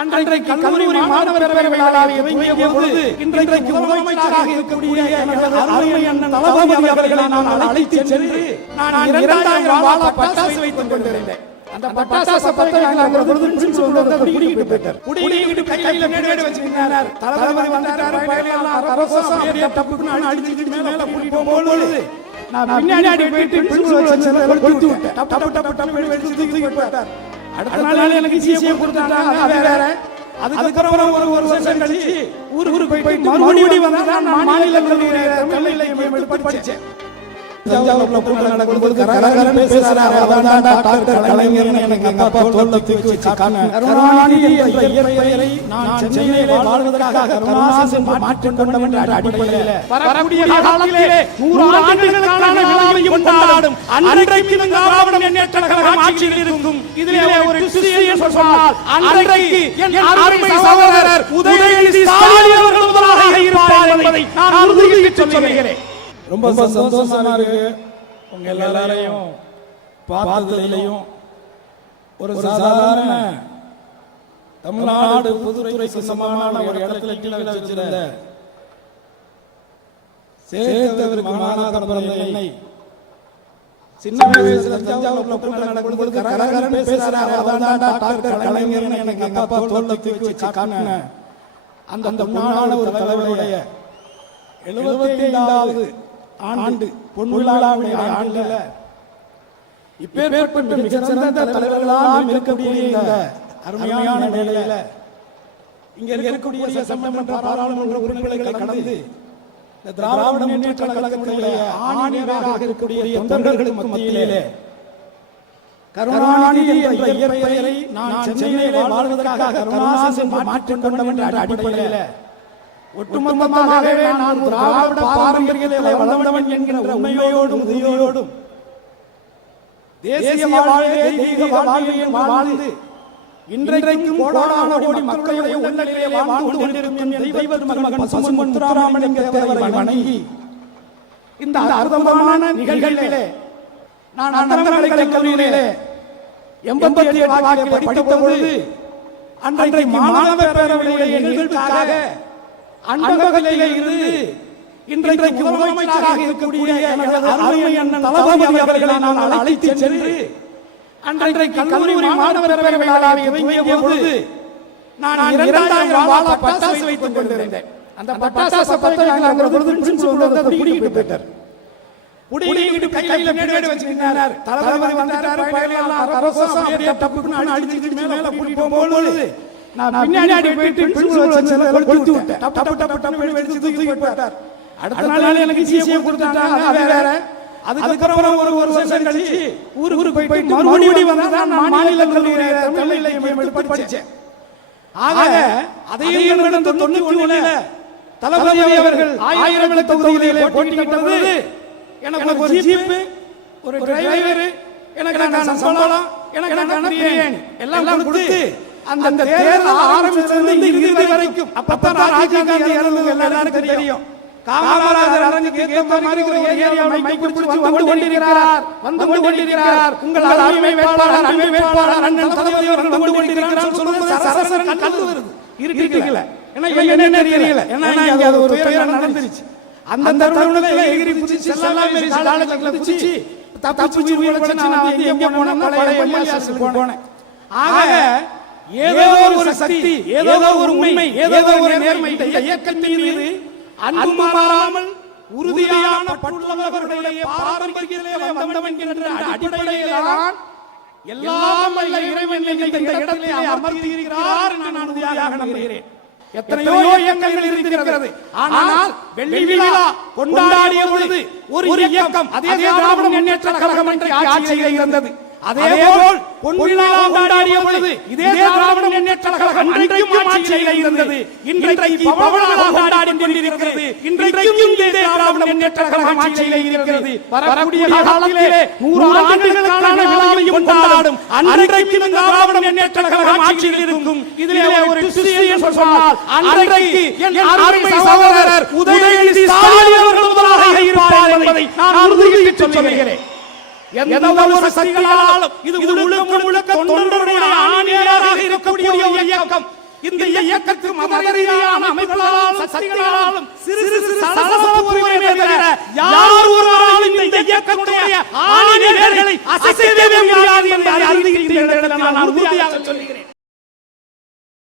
அன்றைக்கு கல்லூரி மாணவர் பேரவையாளரை துவங்கிய பொழுது இன்றைக்கு முதலமைச்சராக இருக்கக்கூடிய அருமை அண்ணன் தளபதி அவர்களை நான் அழைத்து சென்று நான் 2000 வாழ பட்டாசு வைத்துக் கொண்டிருந்தேன். அந்த பட்டாசு பத்திரிகையாளர் பொழுது பிரின்சிபல் வந்து அதை குடிக்கிட்டு போயிட்டார். குடிக்கிட்டு கையில மேடை வச்சிருந்தார். தளபதி வந்தார். பையெல்லாம் கரகோசம் அப்படியே டப்புன்னு அடிச்சிட்டு மேல கூட்டிட்டு போகும்போது நான் பின்னாடி போயிட்டு பிரின்சிபல் வச்சிருந்தத கொளுத்தி விட்டேன். டப்பு டப்பு டப்பு எடுத்து தூக்கி போட்டார். அடுத்த நாள் எனக்கு சிசிஏ கொடுத்தாங்க. அது வேற. அதுக்கப்புறம் ஒரு வருஷம் கழிச்சு ஊருக்கு போயிட்டு மறுபடியும் வந்து தான் நான் மாநில கல்லூரியில படிச்சேன். தஞ்சாவூர்ல கூட்டம் நடக்கும்போது கரகரன்னு பேசுறாரு. அதான் டாக்டர் கலைஞர்னு எனக்கு எங்க அப்பா தோள்ல தூக்கி வச்சு காட்டினார். கருணாநிதி என்ற இயற்பெயரை நான் சென்னையிலே வாழ்வதற்காக கருணாநிதி மாற்றிக் கொண்டவன் என்ற அடிப்படையில் வரக்கூடிய காலத்திலே 100 ஆண்டுகளுக்கான விழாவையும் கொண்டாடும் அன்றைக்கு திராவிட முன்னேற்ற கழகம் ஆட்சியில் இருக்கும். இதிலே ஒரு ட்விஸ்ட் சொன்னால் அன்றைக்கு என் அருமை சகோதரர் உதயநிதி ஸ்டாலின் அவர்கள் முதலாக இருப்பார் என்பதை நான் உறுதியிட்டு சொல்கிறேன். ரொம்ப சந்தோஷமா இருக்கு. உங்க எல்லாரையும் பார்த்ததிலையும் ஒரு சாதாரண தமிழ்நாடு பொதுத்துறைக்கு சமமான ஒரு இடத்துல கீழே வச்சிருந்த சேர்த்தவருக்கு மாணாக பிறந்த என்னை சின்ன வயசுல தஞ்சாவூர்ல கூட்டம் நடக்கும்போது கரகரன்னு பேசுறாரு. அதான் டாக்டர் கலைஞர்னு எனக்கு எங்க அப்பா தோள்ல தூக்கி வச்சு காட்டின அந்த முன்னாள் ஒரு தலைவருடைய 75வது ஆண்டு பொன்விழாவுடைய ஆண்டுல இப்பேற்பட்ட மிகச்சிறந்த தலைவர்களாம் இருக்கக்கூடிய இந்த அருமையான வேளையில இங்க இருக்கக்கூடிய சட்டமன்ற பாராளுமன்ற உறுப்பினர்களை கடந்து இந்த திராவிட முன்னேற்ற கழகத்தினுடைய ஆணிவேராக இருக்கக்கூடிய தொண்டர்களுக்கு மத்தியிலே கருணாநிதி என்ற இயற்பெயரை நான் சென்னையிலே வாழ்வதற்காக கருணாநிதி மாற்றிக் கொண்டவன் என்ற அடிப்படையில் ஒட்டுமொத்தமாகவே நான் திராவிட பாரம்பரியத்திலே வளர்ந்தவன் என்கிற உண்மையோடும் உறுதியோடும் தேசிய வாழ்வே தெய்வீக வாழ்வையும் வாழ்ந்து இன்றைக்கும் கோடான கோடி மக்களுடைய உள்ளத்திலே வாழ்ந்து கொண்டிருக்கும் என் தெய்வ மகன் பசும்பொன் முத்துராமலிங்க தேவரை வணங்கி இந்த அற்புதமான நிகழ்வுகளிலே நான் அண்ணாமலை கல்லூரியிலே 87 வாக்கிலே படித்த பொழுது அன்றைக்கு மாணவ பேரவையுடைய நிகழ்வுக்காக அன்பகத்திலே இருந்து இன்றைக்கு முதலமைச்சராக இருக்கக்கூடிய அருமை அண்ணன் தளபதி அவர்களை நான் அழைத்து சென்று அன்றைக்கு கல்லூரி மாணவர் பேரவையாளரை துவங்கிய பொழுது நான் 2000 வாழ பட்டாசு வைத்துக் கொண்டிருந்தேன். அந்த பட்டாசு பத்திரிகையாளர் பொழுது பிரின்சிபல் வந்து அதை குடிக்கிட்டு போயிட்டார். குடிக்கிட்டு கையில மேடை வச்சிருந்தார். தளபதி வந்தார். பையெல்லாம் கரகோசம் அப்படியே டப்புன்னு அடிச்சிட்டு மேல கூட்டிட்டு போகும்போது நான் பின்னாடி போயிட்டு பிரின்சிபல் வச்சிருந்தத கொளுத்தி விட்டேன். டப்பு டப்பு டப்பு எடுத்து தூக்கி போட்டார். அடுத்த நாள் எனக்கு சிசிஏ கொடுத்தாங்க. அது வேற. அதுக்கப்புறம் ஒரு வருஷம் கழிச்சு ஊருக்கு போயிட்டு மறுபடியும் வந்து தான் நான் மாநில கல்லூரியில படிச்சேன். ஆக அதையும் கடந்த 91ல தளபதி அவர்கள் 1000 விளக்கு தொகுதியிலே போட்டியிட்ட போது எனக்கு ஒரு ஜீப், ஒரு டிரைவர், எனக்கு சம்பளம், எனக்கு பிரியாணி எல்லாம் கொடுத்து அந்த தேர்தல் ஆரம்பிச்சதிலிருந்து இறுதி வரைக்கும் அப்பதான் ராஜீவ் காந்தி இறந்தது எல்லாருக்கும் தெரியும். காமராஜர் அரங்குக்கு ஏற்ற மாதிரி ஒரு ஏரியாவை மைக் பிடிச்சு வந்து கொண்டிருக்கிறார். உங்கள் அருமை வேட்பாளர் அண்ணன் தளபதி அவர்கள் வந்து கொண்டிருக்கிறார் சொல்லும்போது சரசரன் கல்லு வருது. இருக்கீங்களா? என்ன தெரியல. ஏன்னா இங்க அது ஒரு துயரம் நடந்துருச்சு. அந்த தருணத்துல எகிரி குதிச்சு எல்லாம் மேரி காலேஜ்ல குதிச்சு தப்பிச்சு உயிரிழச்சு நான் வந்து எங்க போனேன்னா பழைய எம்எல்ஏஸ்க்கு போனேன். ஆக ஏதோ ஒரு சக்தி, ஏதோ ஒரு உண்மை, ஏதோ ஒரு நேர்மை இந்த இயக்கத்தின் மீது அன்பு மாறாமல் உறுதியான பற்றுள்ளவர்களுடைய பாரம்பரியத்திலே வந்தவன் என்ற அடிப்படையில்தான் எல்லாம் வல்ல இறைவன் இந்த இடத்திலே அமர்த்தி இருக்கிறார் நான் உறுதியாக நம்புகிறேன். எத்தனையோ இயக்கங்கள் இருக்கிறது. ஆனால் வெள்ளி விழா கொண்டாடிய பொழுது ஒரு இயக்கம் அதே திராவிட முன்னேற்ற கழகம் என்ற ஆட்சியிலே இருந்தது. அதேபோல் பொன்விழா கொண்டாடிய பொழுது இதே திராவிட முன்னேற்ற கழகம் அன்றைக்கும் ஆட்சியிலே இருந்தது. இன்றைக்கு பவளவிழா கொண்டாடிக் கொண்டிருக்கிறது. இன்றைக்கும் இதே திராவிட முன்னேற்ற கழகம் ஆட்சியிலே இருக்கிறது. வரக்கூடிய காலத்திலே 100 ஆண்டுகளுக்கான விழாவையும் கொண்டாடும் அன்றைக்கு திராவிட முன்னேற்ற கழகம் ஆட்சியில் இருக்கும். இதிலே ஒரு ட்விஸ்ட் சொன்னால் அன்றைக்கு என் அருமை சகோதரர் உதயநிதி ஸ்டாலின் அவர்கள் முதலாக இருப்பார் என்பதை நான் உறுதியிட்டு சொல்கிறேன். எந்த ஒரு சக்தியாலும் இது முழுக்க தொண்டருடைய ஆணியாக இருக்கக்கூடிய ஒரு இயக்கம் இந்த இயக்கத்துக்கு மத ரீதியான அமைப்புகளாலும் சக்திகளாலும் சிறு சிறு சலசலப்பு வருமே தவிர யார் ஒருவராலும் இந்த இயக்கத்துடைய ஆணி வேர்களை அசைக்கவே முடியாது என்று அறிந்திருக்கிறேன். நான் உறுதியாக சொல்கிறேன்.